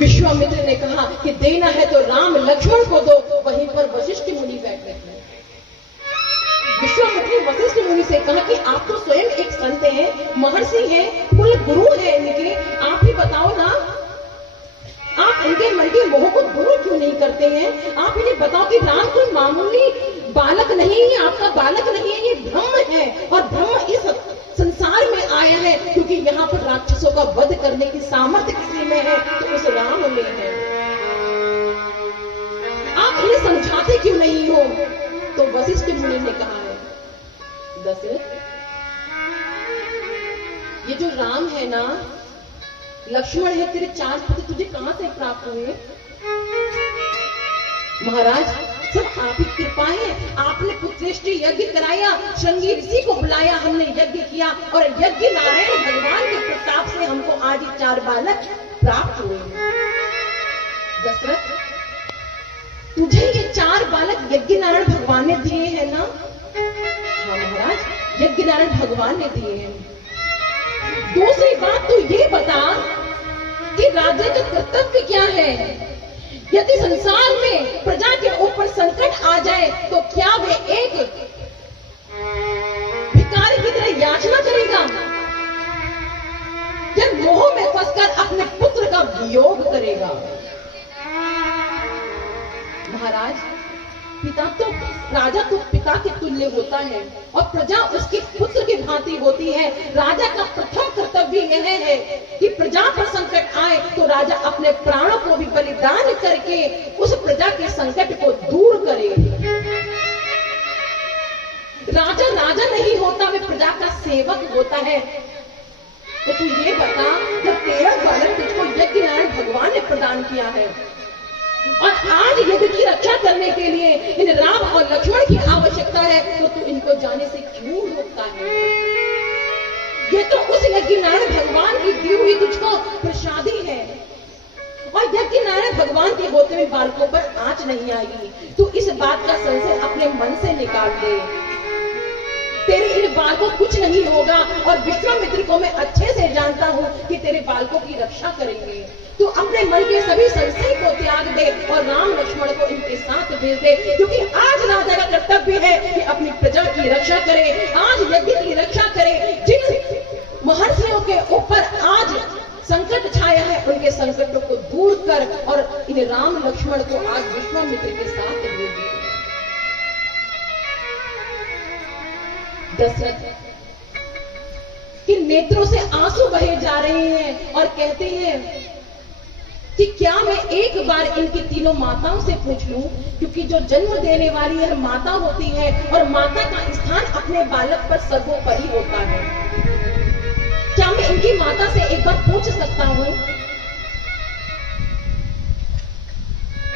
विश्वामित्र ने कहा कि देना है तो राम लक्ष्मण को दो। वहीं पर वशिष्ठ मुनि बैठे थे। विश्वामित्र ने वशिष्ठ मुनि से कहा कि आप तो स्वयं एक संत हैं, महर्षि हैं, कुल गुरु हैं इनके, आप ही बताओ ना, आप इनके मन के मोह को दूर क्यों नहीं करते हैं? आप इन्हें बताओ कि राम कोई मामूली बालक नहीं है, आपका बालक नहीं है, ये ब्रह्म है और ब्रह्म इस संसार में आया है क्योंकि यहाँ पर राक्षसों का वध करने की सामर्थ्य किसी में है तो उस राम में है। आप इन्हें समझाते क्यों नहीं हो? तो वशिष्ठ मुनि ने कहा है, दशरथ, ये जो राम है ना, लक्ष्मण है, तेरे 4 पुत्र तुझे कहां से प्राप्त हुए? महाराज, सब आप ही कृपा है। आपने पुत्रेष्टि यज्ञ कराया, श्रृंगी ऋषि को बुलाया, हमने यज्ञ किया और यज्ञ नारायण भगवान के प्रताप से हमको आज 4 बालक प्राप्त हुए। दशरथ, तुझे ये 4 बालक यज्ञ नारायण भगवान ने दिए हैं ना? हाँ महाराज, यज्ञ नारायण भगवान ने दिए हैं। दूसरी बात तो ये बता कि राजा का कर्तव्य क्या है? यदि संसार में प्रजा के ऊपर संकट आ जाए तो क्या वे एक भिखारी की तरह याचना करेगा या मोह में फंसकर अपने पुत्र का वियोग करेगा? महाराज, राजा तो पिता के तुल्य होता है और प्रजा उसके पुत्र की भांति होती है। राजा का प्रथम कर्तव्य यह है कि प्रजा पर संकट आए तो राजा अपने प्राणों को भी बलिदान करके उस प्रजा के संकट को दूर करे। राजा राजा नहीं होता, वे प्रजा का सेवक होता है। तो तू ये बता, जब 13 बालक तुझको यज्ञ नारायण भगवान ने प्रदान किया है और आज यज्ञ की रक्षा करने के लिए इन राम और लक्ष्मण की आवश्यकता है, तो तू इनको जाने से क्यों रोकता है? ये तो उस यज्ञ नारायण भगवान की दी हुई तुझको प्रसादी है और यज्ञ नारायण भगवान के होते हुए बालकों पर आंच नहीं आएगी। तू इस बात का संशय अपने मन से निकाल दे। तेरे इन बालकों कुछ नहीं होगा और विश्वामित्र को मैं अच्छे से जानता हूं कि तेरे बालकों की रक्षा करेंगे। तू अपने मन के सभी संशय को त्याग दे और राम लक्ष्मण को इनके साथ भेज दे, क्योंकि आज राजा का कर्तव्य है कि अपनी प्रजा की रक्षा करे, आज यज्ञ की रक्षा करे। जिन महर्षियों के ऊपर आज संकट छाया है उनके संकटों को दूर कर और इन राम लक्ष्मण को आज विश्वामित्र के साथ भेज दे। दशरथ के नेत्रों से आंसू बहे जा रहे हैं और कहते हैं कि क्या मैं एक बार इनकी तीनों माताओं से पूछ लूं, क्योंकि जो जन्म देने वाली है माता होती है और माता का स्थान अपने बालक पर सर्वोपरि होता है। क्या मैं इनकी माता से एक बार पूछ सकता हूं?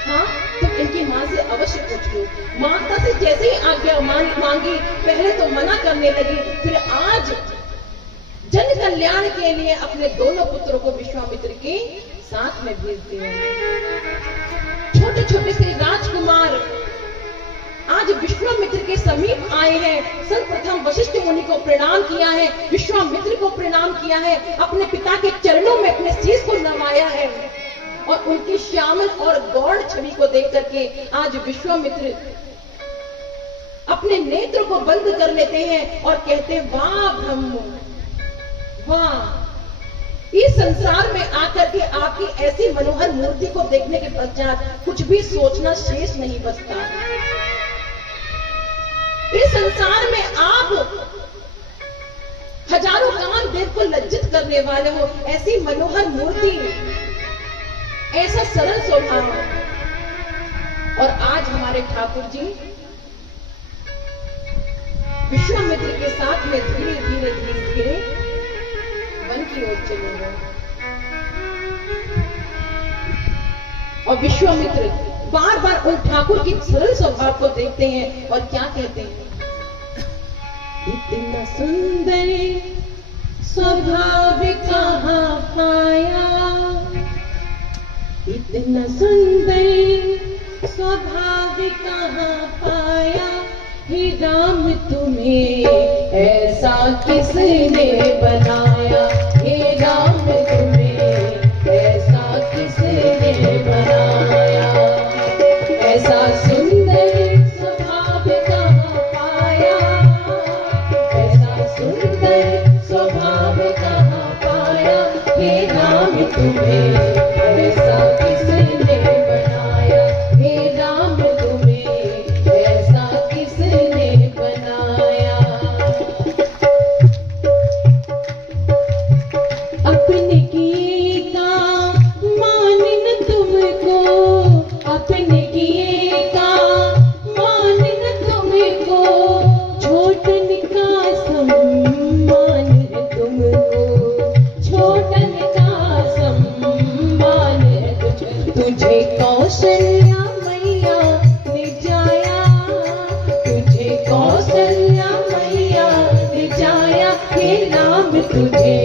हाँ, तो इनकी मां से अवश्य पूछ लो। माता से जैसे ही आज्ञा मांगी, पहले तो मना करने लगी, फिर आज जन कल्याण के लिए अपने दोनों पुत्रों को विश्वामित्र के साथ में भेजती है। छोटे छोटे से राजकुमार आज विश्वामित्र के समीप आए हैं। सर्वप्रथम वशिष्ठ मुनि को प्रणाम किया है, विश्वामित्र को प्रणाम किया है, अपने पिता के चरणों में अपने शीश को नवाया है और उनकी श्यामल और गौर छवि को देख करके आज विश्वामित्र अपने नेत्र को बंद कर लेते हैं और कहते हैं, वाह ब्रह्म, वाह, इस संसार में आकर के आपकी ऐसी मनोहर मूर्ति को देखने के पश्चात कुछ भी सोचना शेष नहीं बचता। इस संसार में आप हजारों कामदेव को लज्जित करने वाले हो। ऐसी मनोहर मूर्ति, ऐसा सरल स्वभाव, और आज हमारे ठाकुर जी विश्वामित्र के साथ में धीरे धीरे धीरे धीरे वन की ओर चले गए और विश्वामित्र बार बार उन ठाकुर की सरल स्वभाव को देखते हैं और क्या कहते हैं, इतना सुंदर स्वभाव कहाँ पाया, इतना सुंदर स्वभाव कहाँ पाया, हे राम तुम्हें ऐसा किसने बनाया, हे राम तुम्हें ऐसा किसने हे राम तुम्हें ऐसा किसने बनाया, हे राम तुम्हें ऐसा किसने बनाया। अपने किए का मान न तुमको, अपने किए का मान न तुमको, छोटन का सम्मान है तुमको, छोटन का सम्मान है तुझे कौशल्या मैया ने जाया, तुझे कौशल्या मैया ने जाया, हे राम तुझे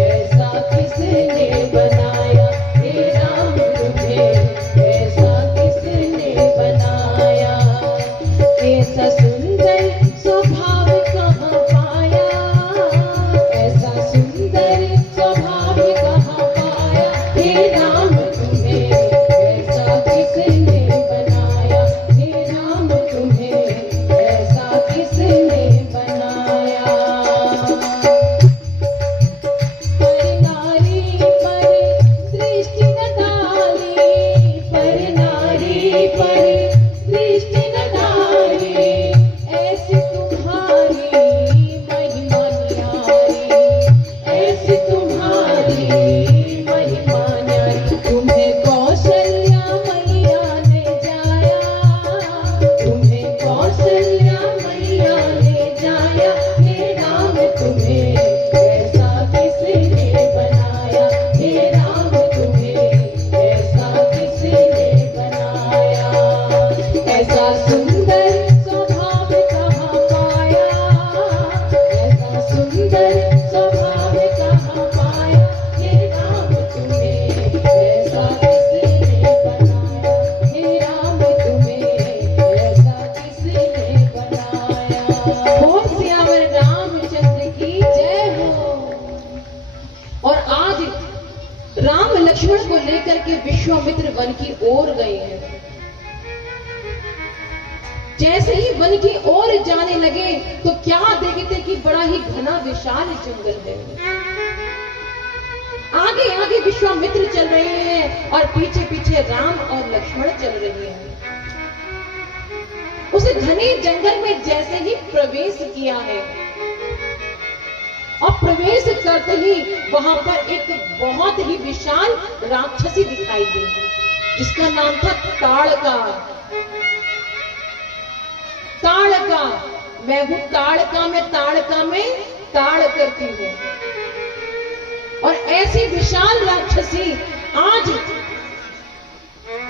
ऐसा किसने बनाया, हे राम तुझे ऐसा किसने बनाया। ऐसा सुंदर स्वभाव कहाँ पाया, ऐसा सुंदर स्वभाव कहाँ पाया, हे राम तुम्हें ऐसा किसने बनाया, हे राम तुम्हें ऐसा किसने बनाया। पर नारी पर दृष्टि न डाली, पर नारी पर दृष्टि न डाली, ऐसी तुम्हारी महिमा न्यारी, ऐसी तुम्हारी महिमा न्यारी। तुम्हें कौशल्या मैया ने जाया, तुम्हें कौशल्या मैया ने जाया, हे राम तुम्हें ऐसा किसने बनाया, हे राम तुम्हें ऐसा किसने बनाया। ऐसा सुंदर स्वभाव कहाँ पाया, ऐसा सुंदर स्वभाव कहाँ पाया, हे राम तुम्हें ऐसा किसने बनाया, हे राम तुम्हें ऐसा किसने बनाया। बोल सियावर रामचंद्र की जय हो। और आज राम लक्ष्मण को लेकर के विश्वामित्र वन की ओर गए हैं। जैसे ही वन की ओर जाने लगे तो क्या देखते कि बड़ा ही घना विशाल जंगल है। आगे आगे विश्वामित्र चल रहे हैं और पीछे पीछे राम और लक्ष्मण चल रहे हैं। उस घने जंगल में जैसे ही प्रवेश किया है और प्रवेश करते ही वहां पर एक बहुत ही विशाल राक्षसी दिखाई दी, जिसका नाम था ताड़का। ताड़का, मैं हूं ताड़का, मैं ताड़का में ताड़ करती हूं। और ऐसी विशाल राक्षसी आज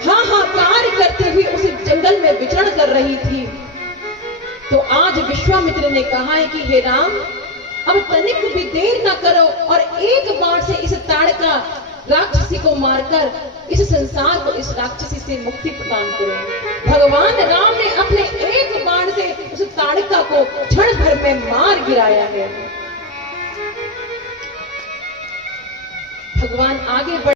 हाहाकार करते हुए उस जंगल में विचरण कर रही थी। तो आज विश्वामित्र ने कहा है कि हे राम, अब तनिक भी देर न करो और एक बाण से इस ताड़का राक्षसी को मारकर इस संसार को, इस राक्षसी से मुक्ति प्रदान करो। भगवान राम ने अपने एक बाण से उस ताड़का को क्षण भर में मार गिराया है। भगवान आगे बढ़